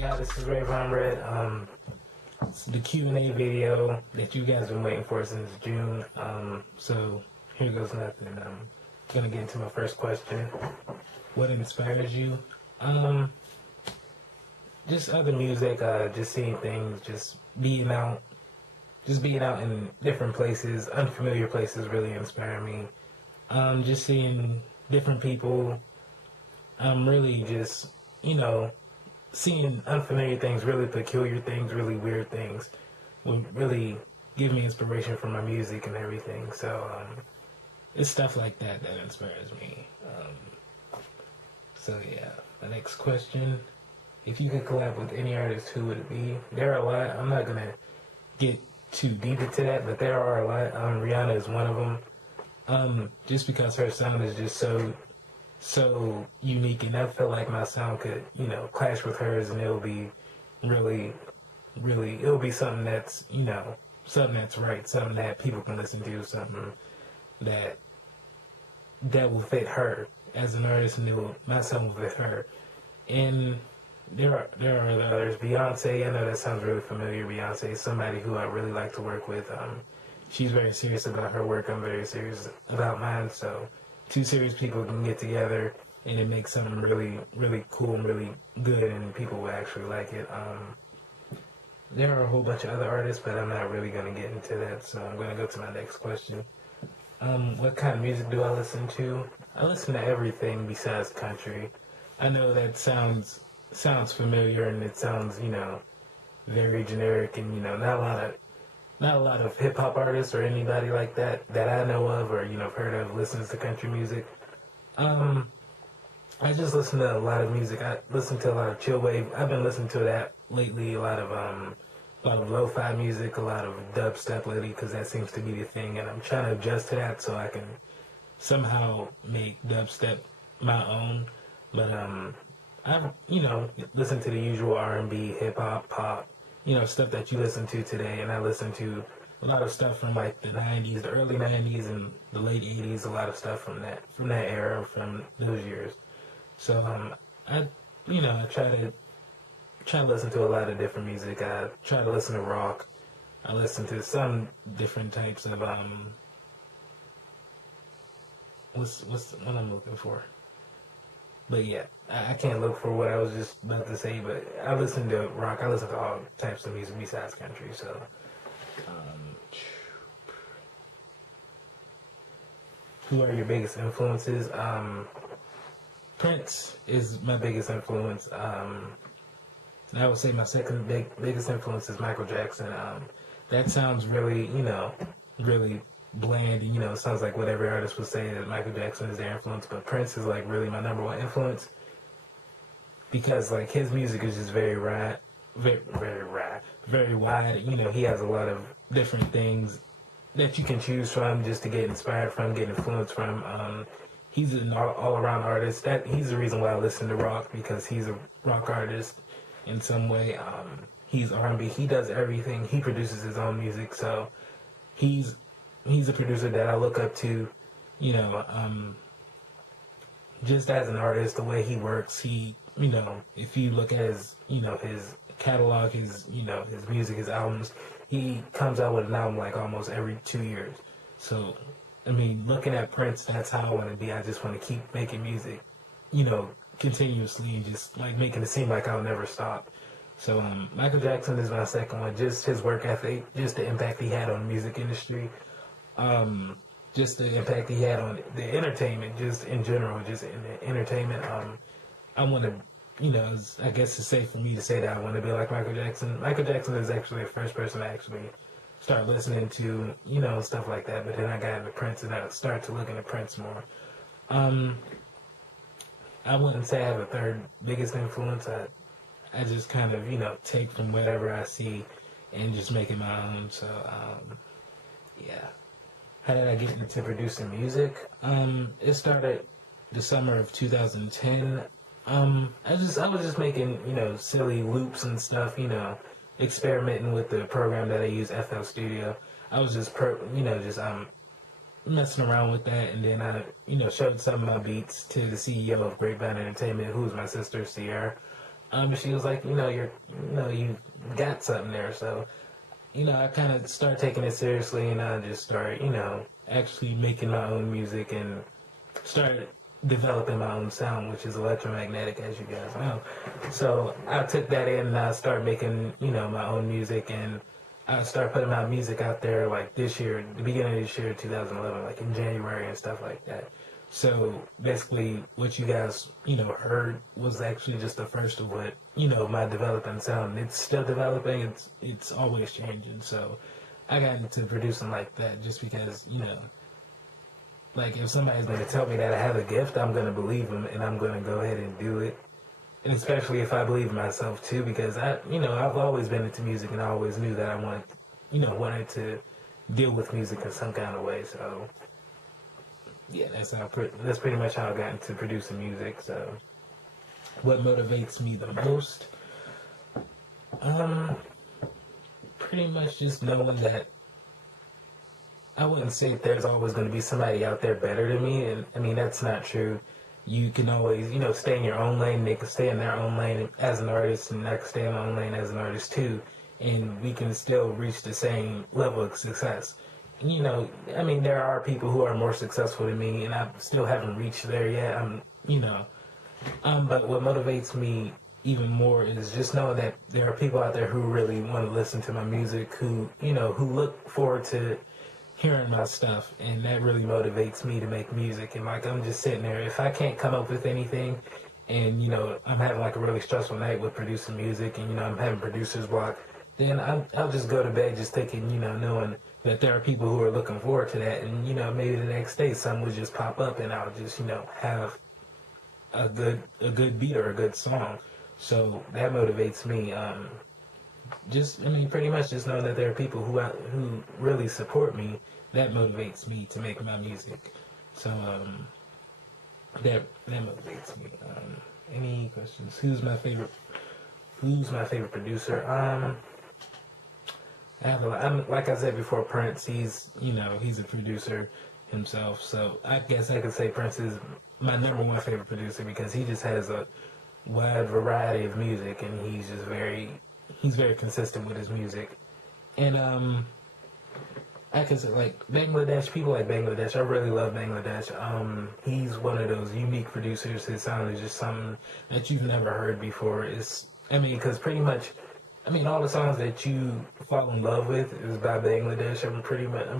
Yeah, this is Rayvon Red. It's the Q&A video that you guys been waiting for since June. So here goes nothing. I'm gonna get into my first question. What inspires you? Just other music, just seeing things, just being out in different places, unfamiliar places really inspire me. Just seeing different people. Really just, you know, seeing unfamiliar things, really peculiar things, really weird things, will really give me inspiration for my music and everything. So it's stuff like that that inspires me. So yeah, the next question: if you could collab with any artist, who would it be? There are a lot. I'm not gonna get too deep into that, but there are a lot. Rihanna is one of them. Just because her sound is just so unique, and I feel like my sound could, clash with hers, and it'll be really, really, it'll be something that's, something that's right, something that people can listen to, something that will fit her as an artist, and my sound will fit her. And there are others. Beyonce, I know that sounds really familiar. Beyonce is somebody who I really like to work with. She's very serious about her work. I'm very serious about mine, so two serious people can get together and it makes something really, really cool and really good, and people will actually like it. There are a whole bunch of other artists, but I'm not really going to get into that, so I'm going to go to my next question. What kind of music do I listen to? I listen to everything besides country. I know that sounds familiar, and it sounds, very generic, and, not a lot of hip hop artists or anybody like that I know of or have heard of listens to country music. I just listen to a lot of music. I listen to a lot of chill wave. I've been listening to that lately. A lot of lo-fi music, a lot of dubstep lately, because that seems to be the thing, and I'm trying to adjust to that so I can somehow make dubstep my own. But I've listened to the usual R&B, hip hop, pop. Stuff that you listen to today, and I listen to a lot of stuff from like the 90s, the early 90s and the late 80s, a lot of stuff from that era, from those years. So I try to listen to a lot of different music. I try to listen to rock. I listen to some different types of what's what I'm looking for. But yeah, I can't look for what I was just about to say, but I listen to rock. I listen to all types of music besides country, so. Who are your biggest influences? Prince is my biggest influence. And I would say my second biggest influence is Michael Jackson. That sounds really, really bland, and it sounds like what every artist would say, that Michael Jackson is their influence, but Prince is like really my number one influence, because like his music is just very wide. He has a lot of different things that you can choose from just to get inspired from, get influenced from. He's an all-around artist. He's the reason why I listen to rock, because he's a rock artist in some way. He's R&B. He does everything. He produces his own music, so he's a producer that I look up to, just as an artist, the way he works. If you look at his catalog, his music, his albums, he comes out with an album like almost every 2 years. So, looking at Prince, that's how I want to be. I just want to keep making music, continuously, and just like making it seem like I'll never stop. So, Michael Jackson is my second one. Just his work ethic, just the impact he had on the music industry. Just the impact he had on the entertainment, just in general, just in the entertainment. I want to, I guess it's safe for me to say that I want to be like Michael Jackson. Michael Jackson is actually the first person to actually start listening to, stuff like that. But then I got into Prince, and I started to look into Prince more. I wouldn't say I have a third biggest influence. I just kind of, take from whatever I see and just make it my own. So, yeah. How did I get into producing music? It started the summer of 2010. I was just making, silly loops and stuff, experimenting with the program that I use, FL Studio. I was just, messing around with that, and then I, showed some of my beats to the CEO of Grapevine Entertainment, who's my sister, Sierra. She was like, you got something there. So, I kind of start taking it seriously, and I just start, actually making my own music and start developing my own sound, which is electromagnetic, as you guys know. So I took that in and I started making, my own music, and I started putting my music out there like this year, the beginning of this year, 2011, like in January and stuff like that. So basically, what you guys, heard was actually just the first of what, my developing sound. It's still developing. It's always changing. So I got into producing like that just because, like if somebody's going to tell me that I have a gift, I'm going to believe them and I'm going to go ahead and do it. And especially if I believe in myself too, because I've always been into music and I always knew that I wanted to deal with music in some kind of way. So yeah, that's pretty much how I got into producing music. So what motivates me the most? Pretty much just knowing that I wouldn't say there's always going to be somebody out there better than me, and I mean that's not true. You can always, stay in your own lane. They can stay in their own lane as an artist, and I can stay in my own lane as an artist too, and we can still reach the same level of success. I mean, there are people who are more successful than me, and I still haven't reached there yet. But what motivates me even more is just knowing that there are people out there who really want to listen to my music, who look forward to hearing my stuff, and that really motivates me to make music. And like I'm just sitting there, if I can't come up with anything, and I'm having like a really stressful night with producing music, and I'm having producer's block, then I'll just go to bed just thinking, knowing that there are people who are looking forward to that, and maybe the next day something will just pop up, and I'll just have a good beat or a good song. So that motivates me. Pretty much just know that there are people who really support me. That motivates me to make my music. So that motivates me. Any questions? Who's my favorite producer? Like I said before, Prince. He's a producer himself. So I guess I could say Prince is my number one favorite producer because he just has a wide variety of music, and he's very consistent with his music. And I can say like Bangladesh, people like Bangladesh, I really love Bangladesh. He's one of those unique producers. His sound is just something that you've never heard before. Because pretty much, all the songs that you fall in love with is by Bangladesh. I'm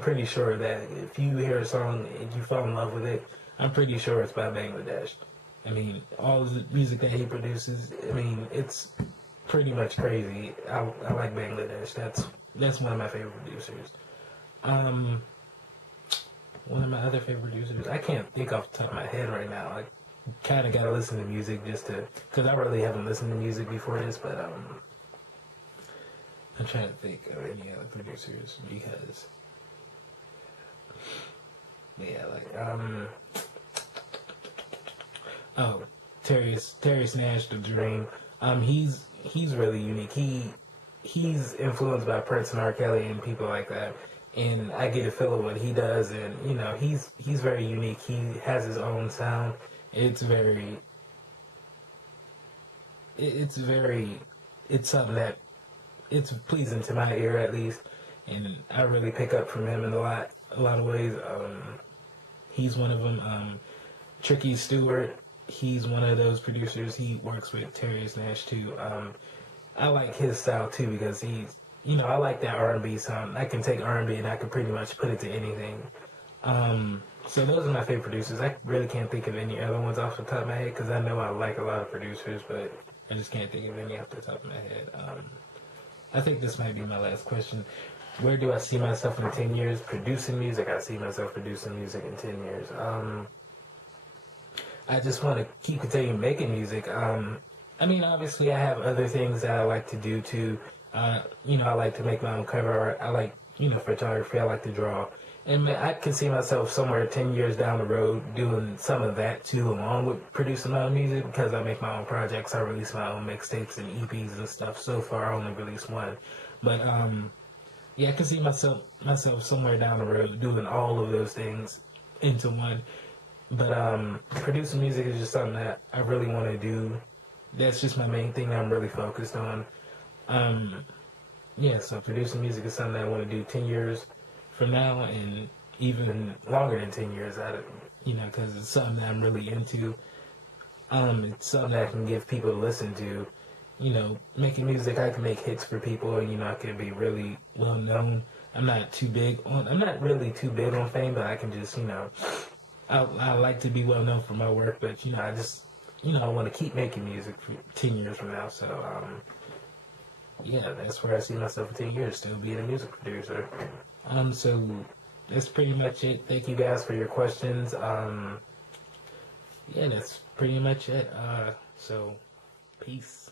pretty sure that if you hear a song and you fall in love with it, I'm pretty sure it's by Bangladesh. All of the music that he produces, it's pretty much crazy. I like Bangladesh. That's one of my favorite producers. One of my other favorite producers, I can't think off the top of my head right now. I kind of got to listen to music because I really haven't listened to music before this, but I'm trying to think of any other producers because, yeah, Terry Nash, The Dream. He's really unique. He's influenced by Prince and R. Kelly and people like that. And I get a feel of what he does, and he's very unique. He has his own sound. It's something that it's pleasing to my ear at least, and I really pick up from him in a lot of ways. He's one of them. Tricky Stewart, he's one of those producers. He works with Terry Nash too. I like his style too because I like that R&B sound. I can take R&B and I can pretty much put it to anything. So those are my favorite producers. I really can't think of any other ones off the top of my head because I know I like a lot of producers, but I just can't think of any off the top of my head. I think this might be my last question. Where do I see myself in 10 years? Producing music. I see myself producing music in 10 years. I just want to keep continuing making music. Obviously I have other things that I like to do too. I like to make my own cover art. I like, photography. I like to draw. And I can see myself somewhere 10 years down the road doing some of that too, along with producing my own music, because I make my own projects. I release my own mixtapes and EPs and stuff. So far, I only released one. But, I can see myself somewhere down the road doing all of those things into one. But producing music is just something that I really want to do that's just my main thing that I'm really focused on. Um, yeah, so producing music is something that I want to do 10 years from now, and even longer than 10 years out of, because it's something that I'm really into. It's something that I can give people to listen to. Making music, I can make hits for people. I can be really well known. I'm not really too big on fame, but I can just, I like to be well known for my work, but, I just, I want to keep making music for 10 years from now. So, yeah, that's where I see myself in 10 years, still being a music producer. So that's pretty much it. Thank you guys for your questions. Yeah, that's pretty much it. So, peace.